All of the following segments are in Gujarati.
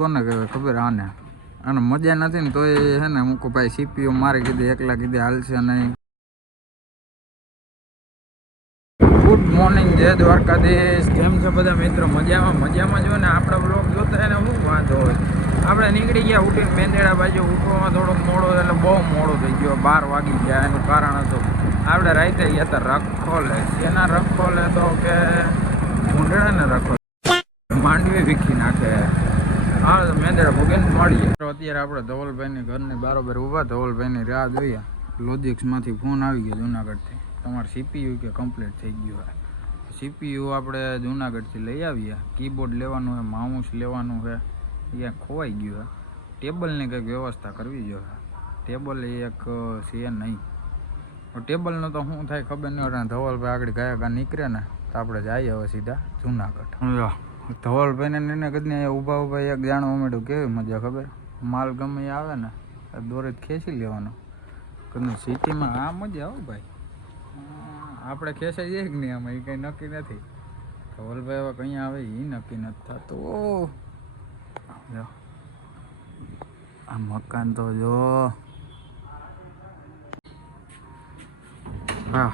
કોને કહેવાય ખબર? આને અને મજા નથી ને તોય હે ને મૂકો ભાઈ સીપીયુ મારે કીધે એકલા કીધે હાલશે નહીં. ગુડ મોર્નિંગ, જય દ્વારકાધીશ. કેમ છે બધા મિત્રો? મજામાં જો ને. આપણા બ્લોગ જોતા હોય ને શું વાંધો હોય. આપણે નીકળી ગયા ઉઠીને મેંદેડા બાજુ. ઉઠવામાં થોડોક મોડો એટલે બહુ મોડો થઈ ગયો, 12 વાગી ગયા. એનું કારણ હતું આપણે રાતે ગયા હતા રખોલે. એના રખોલે તો કે ઊંડળાને રખોલે માંડવી વીખી નાખે. હા, મેંદેડા ભૂગીને મળીએ. અત્યારે આપણે ધવલભાઈની ઘરની બારોબાર ઊભા. ધવલભાઈની રાહ જોઈએ. લોજિક્સમાંથી ફોન આવી ગયો જુનાગઢથી. તમારે સીપીયુ કે કમ્પ્લીટ થઈ ગયું હોય. સીપીયુ આપણે જુનાગઢથી લઈ આવીએ. કીબોર્ડ લેવાનું છે, માઉસ લેવાનું છે, ત્યાં ખોવાઈ ગયું છે. ટેબલની કંઈક વ્યવસ્થા કરવી જોઈએ. ટેબલ એક છે નહીં. ટેબલનું તો શું થાય ખબર નહીં હોય. ધવલભાઈ આગળ ગયા નીકળે ને તો આપણે જઈએ હવે સીધા જુનાગઢ. ધવલભાઈને એને કદને ઊભા એક જાણવા માંડ્યું. કેવી મજા ખબર? માલ ગમે આવે ને દોરે ખેંચી લેવાનો. કદને સિટીમાં આ મજા આવો ભાઈ. આપણે ખેંચાઈ જઈએ કે નહીં આમાં એ કંઈ નક્કી નથી. ધવલભાઈ હવે કંઈ આવે એ નક્કી નથી થતું. આ મકાન તો જો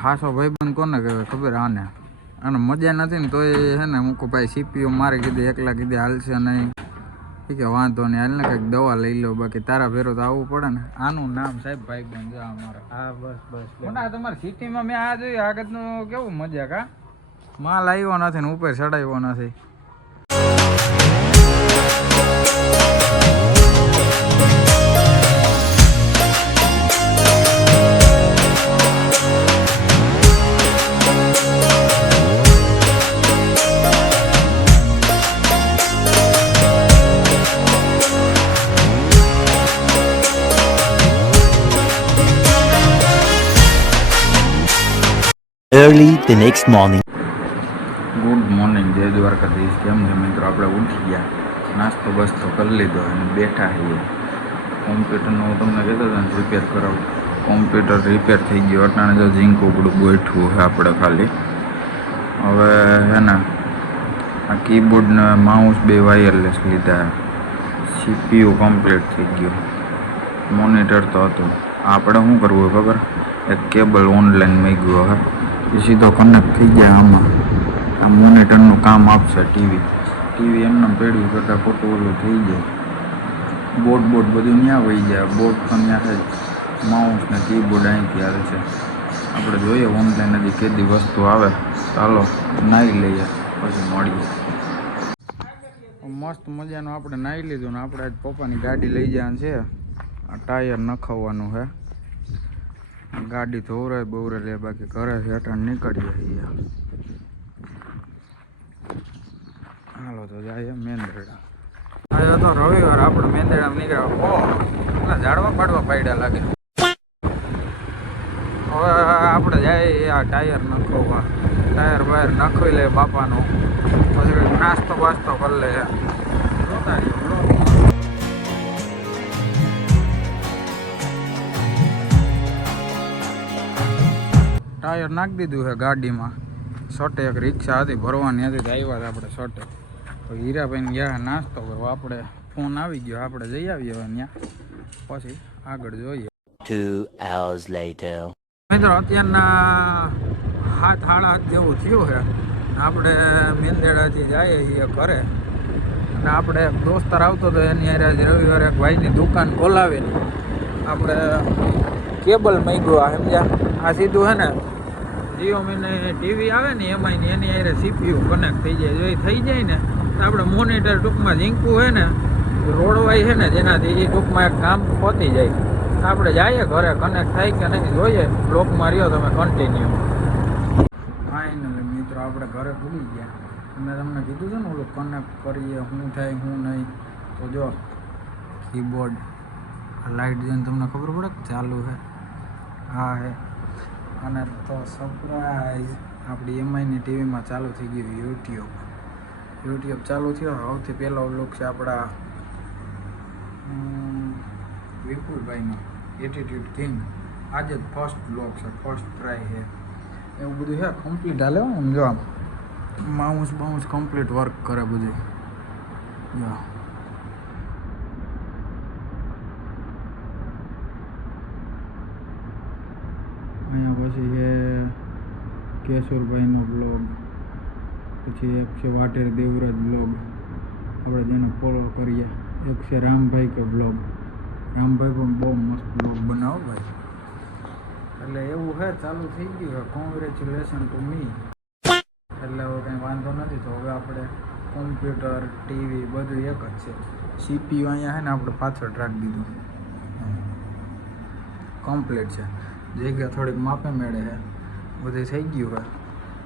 હાસો ભાઈબંધ કોને કહેવાય ખબર? આને અને મજા નથી ને તોય હે ને મૂકો ભાઈ સીપીયુ મારે કીધે એકલા કીધે હાલશે નહીં. એ કે વાંધો નહીં, હાલ ને કંઈક દવા લઈ લો, બાકી તારા ભેરો તો આવવું પડે ને. આનું નામ સાહેબ ભાઈબંધ જો અમારા. હા બસ તમારી સિટીમાં મેં આ જોયું આગળનું કેવું મજા કા માલ આવ્યો નથી ને ઉપર ચડાવ્યો નથી. Early the next morning. Good morning, જય દ્વારકાધીશ. કેમ છે મિત્રો? આપણે ઉઠી ગયા, નાસ્તો બસ્તો કરી લીધો અને બેઠા છીએ. કોમ્પ્યુટરનું હું તમને કહેતો હતો ને રિપેર કરાવું. કોમ્પ્યુટર રિપેર થઈ ગયું. અટાણે જો ઝીંક ઉપડું ગોઠવું છે આપણે ખાલી. હવે હે ને આ કીબોર્ડ ને માઉસ બે વાયરલેસ લીધા. સીપીયુ કમ્પ્લીટ થઈ ગયું. મોનિટર તો હતું. આપણે શું કરવું ખબર? એક કેબલ ઓનલાઈન મૂક્યું હવે એ સીધો કનેક્ટ થઈ જાય આમાં. આ મોનિટરનું કામ આપશે. ટીવી એમને પેડ્યું કરતાં ખોટું ઓલું થઈ જાય. બોર્ડ બધું ત્યાં વહી જાય. બોર્ડ તો ત્યાં છે. માઉસ ને કીબોર્ડ અહીંથી આવે છે. આપણે જોઈએ ઓનલાઈન હજી કેદી વસ્તુ આવે. ચાલો નાહી લઈએ પછી મળીએ. મસ્ત મજાનું આપણે નાહી લીધું ને આપણે આજ પપ્પાની ગાડી લઈ જવાનું છે. આ ટાયર નખાવવાનું છે. ગાડી ધોવરાય બહુરે લે, બાકી ઘરે હેઠળ નીકળીએ છીએ. હાલો તો જાય મેંદરડા. આજે તો રવિવાર આપણે મેંદરડા નીકળ્યા. ઝાડવા પાડવા પાડ્યા લાગે. હવે આપણે જાય આ ટાયર નખાવવા. ટાયર બાયર નખાવી લે બાપાનું. પછી નાસ્તો બાસ્તો કરી લે. ટાયર નાખી દીધું છે ગાડીમાં. શોટે એક રિક્ષા હતી ભરવાની હતી તો આવ્યા હતા આપણે શોટે. તો હીરાભાઈને ગયા નાસ્તો કરવા. આપણે ફોન આવી ગયો, આપણે જઈ આવીએ હવે ત્યાં. પછી આગળ જોઈએ. 2 hours later. મિત્રો અત્યારના 7:30 જેવું થયું છે. આપણે મેંદેડાથી જઈએ છીએ ઘરે. અને આપણે દોસ્તાર આવતો હતો એની હારે રવિવારે એક ભાઈની દુકાન ખોલાવીને આપણે કેબલ મૂક્યું. સમજ્યા? આ સીધું છે ને જીઓ મીને ટીવી આવે ને એમાં એની હારે સીપીયુ કનેક્ટ થઈ જાય. જો એ થઈ જાય ને તો આપણે મોનિટર ટૂંકમાં ઝીંકવું છે ને રોડવાય છે ને જેનાથી એ ટૂંકમાં એક કામ પતી જાય. આપણે જઈએ ઘરે કનેક્ટ થાય કે નહીં જોઈએ. બ્લોકમાં રહ્યો તમે કન્ટિન્યુ. ફાઇનલી મિત્રો આપણે ઘરે ભૂલી ગયા. મેં તમને કીધું છે ને ઓલું કનેક્ટ કરીએ શું થાય શું નહીં. તો જો કીબોર્ડ લાઇટ જોઈને તમને ખબર પડે કે ચાલુ છે. હા હે. અને તો સરપ્રાઈઝ આપણી એમઆઈની ટીવીમાં ચાલુ થઈ ગયું યુટ્યુબ ચાલુ થયો. સૌથી પહેલો વ્લોગ છે આપણા વિપુલભાઈનો એટીટ્યુડ કિંગ. આજે જ ફર્સ્ટ વ્લોગ છે, ફર્સ્ટ ટ્રાય છે. એવું બધું છે કમ્પ્લીટ હાલે. એમ જો આમ માઉસ કમ્પ્લીટ વર્ક કરે બધું. જો અહીંયા પછી છે કેશોરભાઈનો બ્લોગ, પછી એક છે વાટેર દેવરાજ બ્લોગ, આપણે જેને ફોલો કરીએ. એક છે રામભાઈ કે બ્લોગ, રામભાઈ પણ બહુ મસ્ત બ્લોગ બનાવો ભાઈ. એટલે એવું છે, ચાલુ થઈ ગયું છે. Congratulation to me. એટલે હવે કંઈ વાંધો નથી. તો હવે આપણે કોમ્પ્યુટર, ટીવી બધું એક જ છે. CPU અહીંયા છે ને આપણે પાછળ રાખી દીધું, કમ્પ્લીટ છે. જગ્યા થોડીક માપે મેળે છે, બધું થઈ ગયું છે.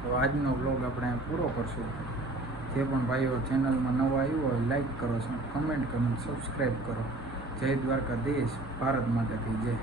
તો આજનો બ્લોગ આપણે અહીં પૂરો કરશું. જે પણ ભાઈઓ ચેનલમાં નવા આવ્યો હોય લાઈક કરો, કમેન્ટ કરો, સબસ્ક્રાઈબ કરો. જય દ્વારકાધીશ, ભારત માતાથી જય.